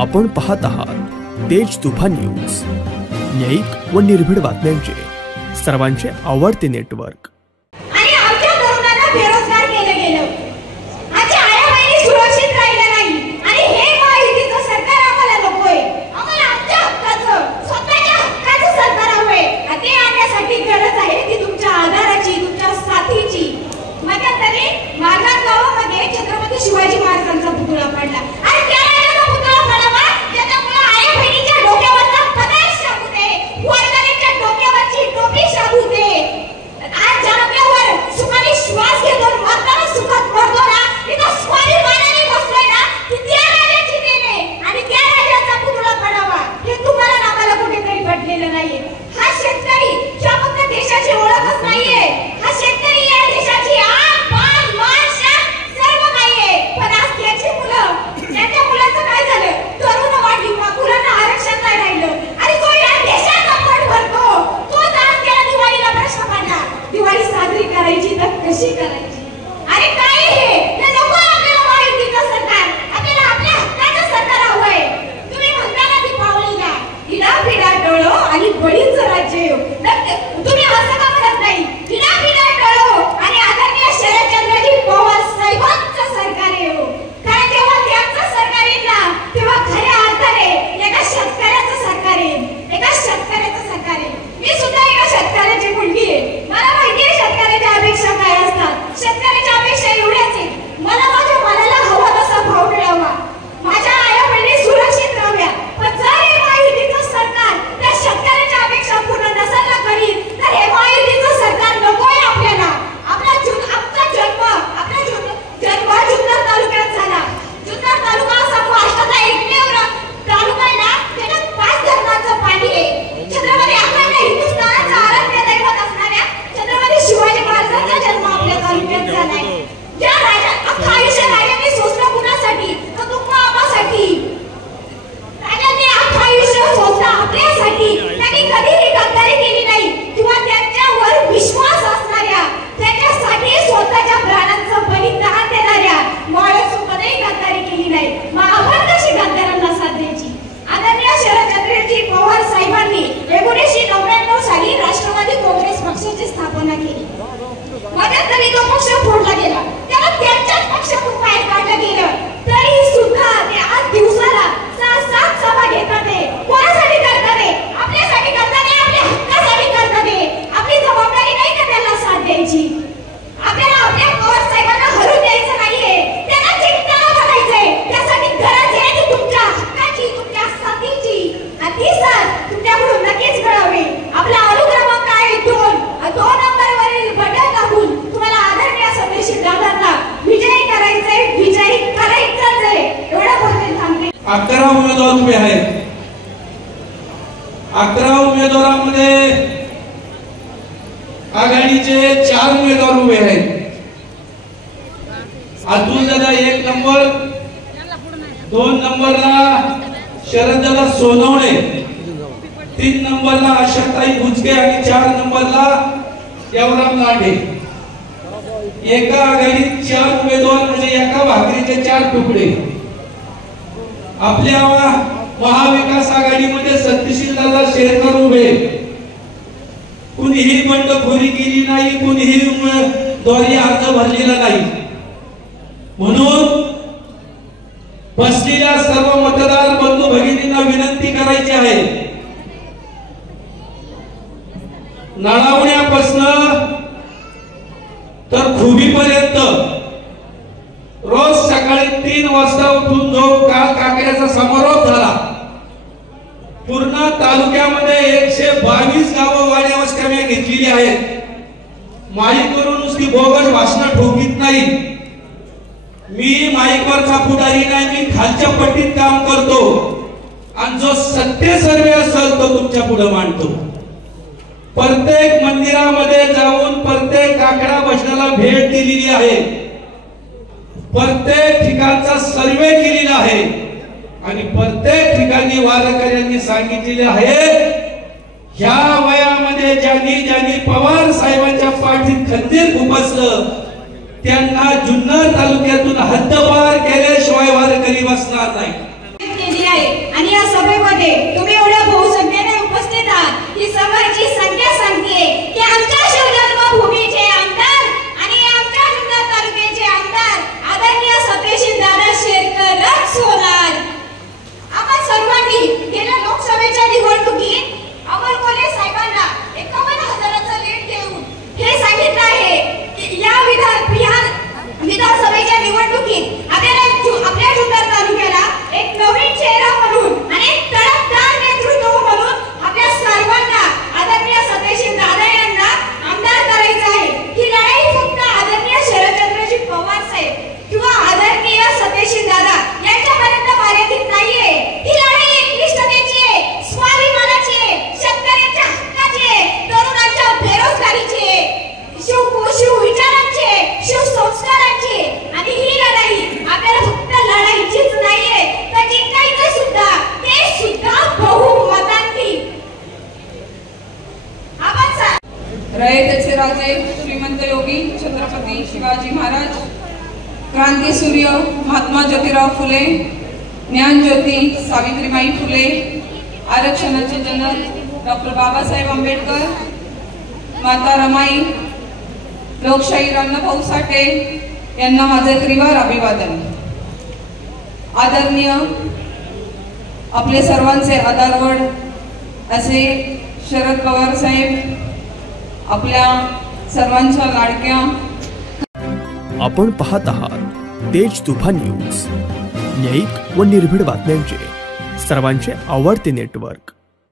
आपण पाहत आहात तेज तुफान न्यूज, न्यायिक व निर्भीड बातम्यांचे सर्वांचे आवडते नेटवर्क। आणि आमच्या तरुणांना बेरोजगार केलं गेलं, आमच्या आया बहिणी सुरक्षित राहिल्या नाही आणि हे महायुतीचं सरकार आम्हाला नकोय। आम्हाला आमच्या हक्काचं, स्वतःच्या हक्काचं सरकार हवंय। ते आणण्यासाठी गरज आहे ती तुमच्या आधाराची, तुमच्या साथीची। मध्यंतरी मारगाव गावामध्ये छत्रपती शिवाजी महाराजांचा पुतळा पडला आणि त्या राजाचा पुतळा पडावा त्याच्यामुळे आया बहिणीच्या डोक्यावरचा पदर शाबू दे, वर्गणीच्या डोक्यावरची टोपी शाबू दे। आज जन्मल्यावर सुखाने श्वास घेतो, मरताना सुखात मरतो ना, इथं स्वाभिमानाने बसलोय ना, की त्या राजाची देणे आणि त्या राजाचा पुतळा पडावा हे तुम्हाला नावाला कुठेतरी पडलेलं नाहीये। हा शेतकरी ज्या फक्त देशाची ओळखच नाहीये, हा शेतकरी या देशाची आन बान मान शान सर्व काही आहे। पण आज त्याची मुलं, त्याच्या मुलाचं काय झालं, तरुण वाढली, मुलांना आरक्षण नाही राहिलं आणि तो या देशाचा पोट भरतो, तोच आज त्याला दिवाळीला प्रश्न पडला, दिवाळी साजरी करायची तर कशी करायची? अरे काय हे नको आपल्याला महायुतीचं सरकार, आपल्याला आपल्या हक्काचं सरकार हवंय। तुम्ही म्हणता ना दीपावलीला इडा डोळो आणि बळीचं राज्य येऊ, तुम्ही असं का म्हणत नाही? इडा डोळो आणि आदरणीय शरदचंद्रजी पवार साहेबांचं सरकार येऊ, कारण जेव्हा त्यांचं सरकार येईल ना तेव्हा खऱ्या अर्थाने एका शेतकऱ्याचं सरकार येईल, एका शेतकऱ्याचं सरकार येईल। मी सुद्धा एका शेतकऱ्याची मुलगी आहे, मला माहिती आहे शेतकऱ्याच्या अपेक्षा काय असतात। शेतकऱ्याच्या अपेक्षा एवढ्याच आहेत, मला माझ्या मालाला हवा तसा भाव मिळावा, माझ्या आया बहिणी सुरक्षित राहाव्या। पण जर हे महायुतीचं सरकार त्या शेतकऱ्याच्या अपेक्षा पूर्ण नसेल ना करीत, तर हे महायुतीचं सरकार नकोय आपल्याला। आमचा जन्म जुन्नर तालुक्यात झाला। जुन्नर तालुका असा महाराष्ट्राचा एकमेव तालुका आहे ना, त्याच्यात 5 धरणांचं पाणी आहे। छत्रपती अखंड हिंदुस्थानाचा आराध्य दैवत असणाऱ्या छत्रपती शिवाजी महाराजांचा जन्म आपल्या तालुक्यात झालाय। ज्या अख्खं आयुष्य राजाने सोसलं कुणासाठी, तर तुमच्या आपासाठी। राजाने अख्खं आयुष्य सोसलं आपल्यासाठी, त्यांनी कधीही गद्दारी केली नाही किंवा त्यांच्यावर विश्वास असणाऱ्या, त्यांच्यासाठी स्वतःच्या प्राणांचं बलिदान देणाऱ्या माणसांसोबतही गद्दारी केली नाही। मग आपण कशी गद्दारांना साथ द्यायची? आदरणीय शरदचंद्रजी पवार साहेबांनी 1999 साली राष्ट्रवादी काँग्रेस पक्षाची स्थापना केली। मध्यंतरी तो पक्ष फोडला गेला, त्याला त्यांच्याच पक्षातून बाहेर काढलं गेलं, तरी सुद्धा ते आज दिवसाला 6-7 सभा घेतात। ते कोणासाठी करतात? आपल्यासाठी करतात, आपल्या हक्कासाठी करतात। आपली जबाबदारी नाही का त्यांना साथ द्यायची? आपल्याला आपल्या पवार साहेबांना हरवून द्यायचं नाहीये, त्यांना जिंकताना बघायचंय। त्यासाठी गरज आहे ती तुमच्या हक्काची, तुमच्या साथीची, आणि ती साथ तुमच्याकडून नक्कीच घडावी। आपला अनुक्रमांक आहे 2 नंबरवरील बटन दाबून तुम्हाला आदरणीय संदेश दादांना विजयी करायचंय, विजयी करायचंच आहे। एवढं बोलून थांबते। 11 उमेदवार उभे आहेत। 11 उमेदवारांमध्ये आघाडीचे 4 उमेदवार उभे आहेत। अतुलदादा 1 नंबर, 2 नंबरला शरददादा सोनवणे, 3 नंबरला आशाताई बुचके आणि 4 नंबरला देवराम लांडे। एका आघाडीत 4 उमेदवार म्हणजे एका भाकरीचे 4 तुकडे। आपल्या महाविकास आघाडीमध्ये सत्यशील दादा शेरकर उभे, कुणीही बंडखोरी केली नाही, कुणीही उमेदवारी अर्ज भरलेला नाही। म्हणून बसलेल्या सर्व मतदार बंधू भगिनींना विनंती करायची आहे, नळावण्यापासून तर खुबीपर्यंत रोज सकाळी 3 वाजता उठून जो काल काकड्याचा समारोप झाला, पूर्ण तालुक्यामध्ये 122 गावं वाड्या वस्त्या मी घेतलेली आहेत। माईकवरून नुसती बोगस भाषणं ठोकीत नाही, मी माईकवरचा पुढारी नाही, मी खालच्या पट्टीत काम करतो आणि जो सत्य सर्वे असेल तो तुमच्या पुढे मांडतो। प्रत्येक मंदिरामध्ये जाऊन प्रत्येक काकडा भजनाला भेट दिलेली आहे, प्रत्येक ठिकाणचा सर्वे केलेला आहे आणि प्रत्येक ठिकाणी वारकऱ्यांनी सांगितलेले आहे, ह्या वयामध्ये ज्यांनी पवार साहेबांच्या पाठीत खंजीर खुपसलं त्यांना जुन्नर तालुक्यातून हद्दपार केल्याशिवाय वारकरी बसणार नाही। घेतली आहे आणि या सभेमध्ये तुम्ही एवढ्या बहुसंख्येने उपस्थित आहात ही सभेची संख्या सांगते की आमच्या शिवजन्मभूमीचे आमदार आणि आमच्या जुन्नर तालुक्याचे आमदार आदरणीय सत्यशील दादा शेरकरच होणार। आपण सर्वांनी गेल्या लोकसभेच्या निवडणुकीत अमोल कोल्हे साहेबांना 51,000चं लीड देऊन हे सांगितलं आहे की या विधानसभेच्या निवडणुकीत आपल्या जुन्नर तालुक्याला एक नवीन चेहरा म्हणून आणि एक तडफदार नेतृत्व म्हणून आपल्या सर्वांना आदरणीय सत्यशील दादा यांना आमदार करायचं आहे। ही लढाई फक्त आदरणीय शरदचंद्रजी पवार साहेब किंवा आदरणीय सत्यशील दादा यांच्यापर्यंत मर्यादित नाहीये। ही लढाई एकनिष्ठतेची आहे, स्वाभिमानाची आहे, शेतकऱ्यांच्या हक्काची आहे, तरुणांच्या बेरोजगारीची आहे, शिव विचारांची, शिव संस्कारांची। आणि ही लढाई आपल्याला फक्त लढाईचीच नाहीये तर जिंकायचं सुद्धा, ते सुद्धा बहुमतांनी। रयतेचे राजे श्रीमंत योगी छत्रपती शिवाजी महाराज, क्रांती सूर्य महात्मा ज्योतिराव फुले, ज्ञानज्योती सावित्रीबाई फुले, आरक्षणाचे जनक डॉक्टर बाबासाहेब आंबेडकर, माता रमाई, लोकशाही अण्णाभाऊ साठे यांना माझे त्रिवार अभिवादन। आदरणीय आपले सर्वांचे आधारवड असे शरद पवार साहेब, आपल्या सर्वांच्या लाडक्या। आपण पाहत आहात तेज तुफान न्यूज, न्यायिक व निर्भीड बातम्यांचे सर्वांचे आवडते नेटवर्क।